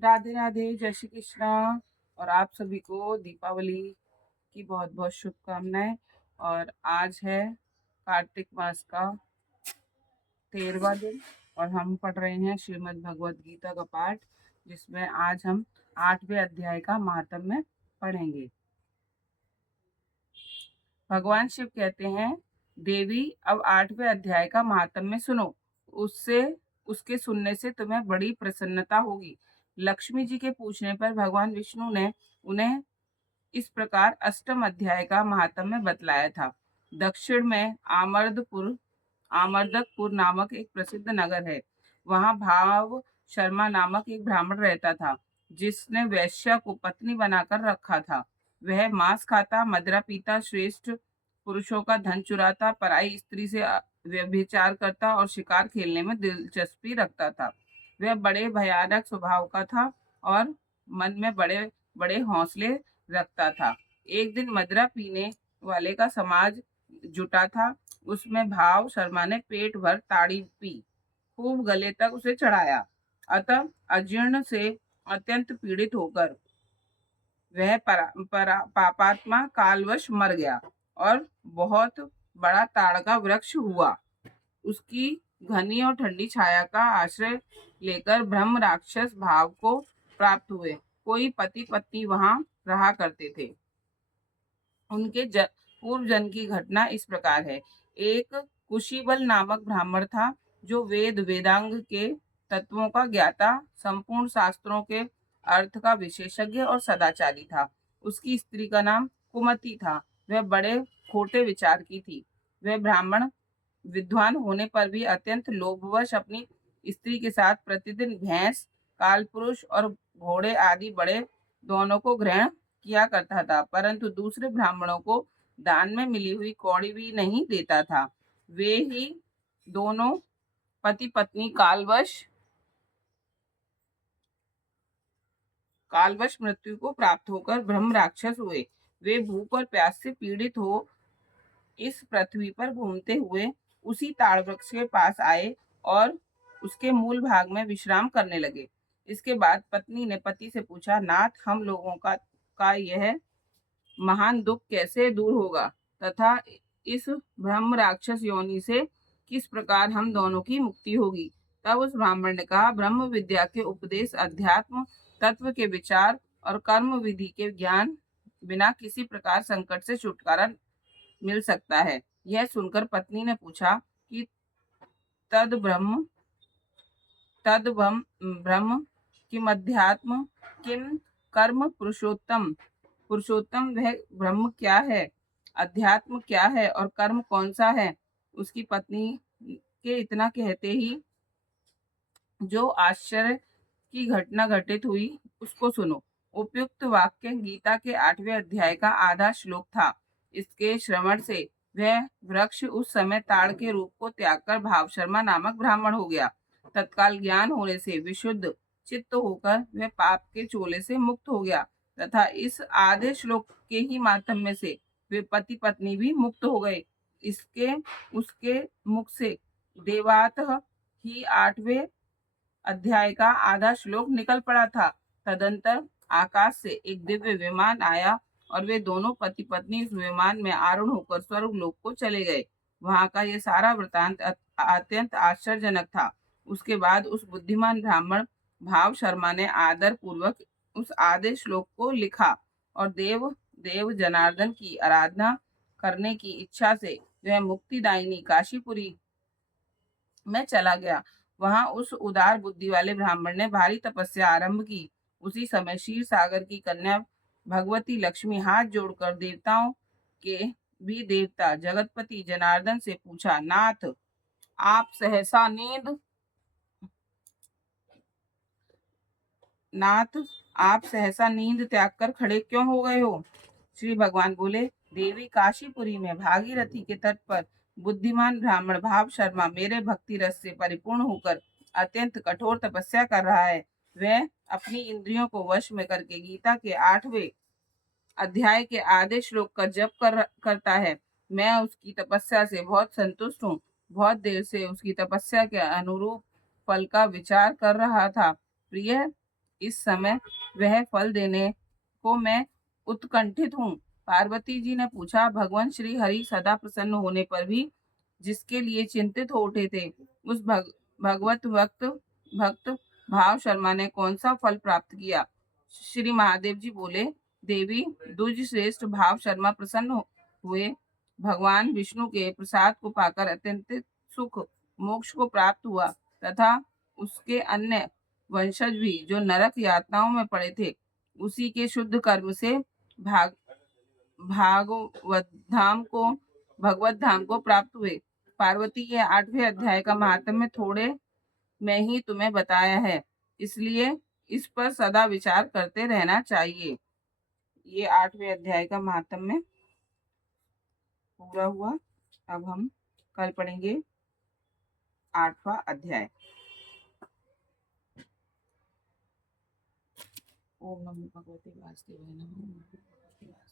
राधे राधे, जय श्री कृष्णा। और आप सभी को दीपावली की बहुत बहुत शुभकामनाएं। और आज है कार्तिक मास का 13वां दिन और हम पढ़ रहे हैं श्रीमद् भगवत गीता का पाठ, जिसमें आज हम 8वें अध्याय का महात्म्य पढ़ेंगे। भगवान शिव कहते हैं, देवी अब 8वें अध्याय का महात्म्य सुनो। उससे उसके सुनने से तुम्हें बड़ी प्रसन्नता होगी। लक्ष्मी जी के पूछने पर भगवान विष्णु ने उन्हें इस प्रकार अष्टम अध्याय का महात्म्य बतलाया था। दक्षिण में आमर्दकपुर नामक एक प्रसिद्ध नगर है। वहां भाव शर्मा नामक एक ब्राह्मण रहता था, जिसने वैश्या को पत्नी बनाकर रखा था। वह मांस खाता, मदिरा पीता, श्रेष्ठ पुरुषों का धन चुराता, पराई स्त्री से व्यभिचार करता और शिकार खेलने में दिलचस्पी रखता था। वह बड़े भयानक स्वभाव का था और मन में बड़े बड़े हौसले रखता था। एक दिन मदिरा पीने वाले का समाज जुटा था। उसमें भाव शर्मा ने पेट भर ताड़ी पी, खूब गले तक उसे चढ़ाया। अतः अजीर्ण से अत्यंत पीड़ित होकर वह पापात्मा कालवश मर गया और बहुत बड़ा ताड़ का वृक्ष हुआ। उसकी घनी और ठंडी छाया का आश्रय लेकर ब्रह्म राक्षस भाव को प्राप्त हुए। कोई पति पत्नी वहां रहा करते थे। उनके पूर्व जन्म की घटना इस प्रकार है। एक कुशीबल नामक ब्राह्मण था, जो वेदांग के तत्वों का ज्ञाता, संपूर्ण शास्त्रों के अर्थ का विशेषज्ञ और सदाचारी था। उसकी स्त्री का नाम कुमति था। वह बड़े खोटे विचार की थी। वह ब्राह्मण विद्वान होने पर भी अत्यंत लोभवश अपनी स्त्री के साथ प्रतिदिन भैंस, कालपुरुष और घोड़े आदि बड़े दोनों को ग्रहण किया करता था, परंतु दूसरे ब्राह्मणों को दान में मिली हुई कौड़ी भी नहीं देता था। वे ही दोनों पति पत्नी कालवश मृत्यु को प्राप्त होकर ब्रह्म राक्षस हुए। वे भूख और प्यास से पीड़ित हो इस पृथ्वी पर घूमते हुए उसी ताड़ वृक्ष के पास आए और उसके मूल भाग में विश्राम करने लगे। इसके बाद पत्नी ने पति से पूछा, नाथ, हम लोगों का यह महान दुख कैसे दूर होगा तथा इस ब्रह्म राक्षस योनि से किस प्रकार हम दोनों की मुक्ति होगी। तब उस ब्राह्मण ने कहा, ब्रह्म विद्या के उपदेश, अध्यात्म तत्व के विचार और कर्म विधि के ज्ञान बिना किसी प्रकार संकट से छुटकारा मिल सकता है। यह सुनकर पत्नी ने पूछा कि तद ब्रह्म तद ब्रह्म किम अध्यात्म किम कर्म पुरुषोत्तम। पुरुषोत्तम वह ब्रह्म क्या है, अध्यात्म क्या है और कर्म कौन सा है। उसकी पत्नी के इतना कहते ही जो आश्चर्य की घटना घटित हुई उसको सुनो। उपयुक्त वाक्य गीता के 8वें अध्याय का आधा श्लोक था। इसके श्रवण से वह वृक्ष उस समय ताड़ के रूप को त्याग कर भाव शर्मा नामक ब्राह्मण हो गया। तत्काल ज्ञान होने से विशुद्ध चित्त होकर वह पाप के चोले से मुक्त हो गया तथा इस आधे श्लोक के ही माध्यम से वे पति पत्नी भी मुक्त हो गए। इसके उसके मुख से देवात ही 8वें अध्याय का आधा श्लोक निकल पड़ा था। तदंतर आकाश से एक दिव्य विमान आया और वे दोनों पति पत्नी इस विमान में आरूढ़ होकर स्वर्ग लोक को चले गए। वहां का यह सारा वृतांत अत्यंत आश्चर्यजनक था। उसके बाद उस बुद्धिमान ब्राह्मण भाव शर्मा ने आदर पूर्वक उस आधे श्लोक को लिखा और देव जनार्दन की आराधना करने की इच्छा से वह मुक्तिदायिनी काशीपुरी में चला गया। वहां उस उदार बुद्धि वाले ब्राह्मण ने भारी तपस्या आरंभ की। उसी समय क्षीर सागर की कन्या भगवती लक्ष्मी हाथ जोड़कर देवताओं के भी देवता जगतपति जनार्दन से पूछा, आप सहसा नींद नाथ आप सहसा नींद त्याग कर खड़े क्यों हो गए हो। श्री भगवान बोले, देवी, काशीपुरी में भागीरथी के तट पर बुद्धिमान ब्राह्मण भाव शर्मा मेरे भक्ति रस से परिपूर्ण होकर अत्यंत कठोर तपस्या कर रहा है। वह अपनी इंद्रियों को वश में करके गीता के 8वें अध्याय के आधे श्लोक का जप करता है। मैं उसकी तपस्या से बहुत संतुष्ट हूँ। बहुत देर से उसकी तपस्या के अनुरूप फल का विचार कर रहा था। प्रिय, इस समय वह फल देने को मैं उत्कंठित हूँ। पार्वती जी ने पूछा, भगवान श्री हरि सदा प्रसन्न होने पर भी जिसके लिए चिंतित हो उठे थे, उस भगवत भक्त भाव शर्मा ने कौन सा फल प्राप्त किया? श्री महादेव जी बोले, देवी, द्विज श्रेष्ठ भाव शर्मा प्रसन्न हुए। भगवान विष्णु के प्रसाद को पाकर अत्यंत सुख मोक्ष को प्राप्त हुआ तथा उसके अन्य वंशज भी जो नरक यातनाओं में पड़े थे, उसी के शुद्ध कर्म से भाग भागवत धाम को भगवत धाम को प्राप्त हुए। पार्वती के 8वें अध्याय का महात्म्य थोड़े में ही तुम्हें बताया है, इसलिए इस पर सदा विचार करते रहना चाहिए। ये 8वें अध्याय का महात्म्य पूरा हुआ। अब हम कल पढ़ेंगे 8वां अध्याय। ओम नमो भगवते वासुदेवाय नमः।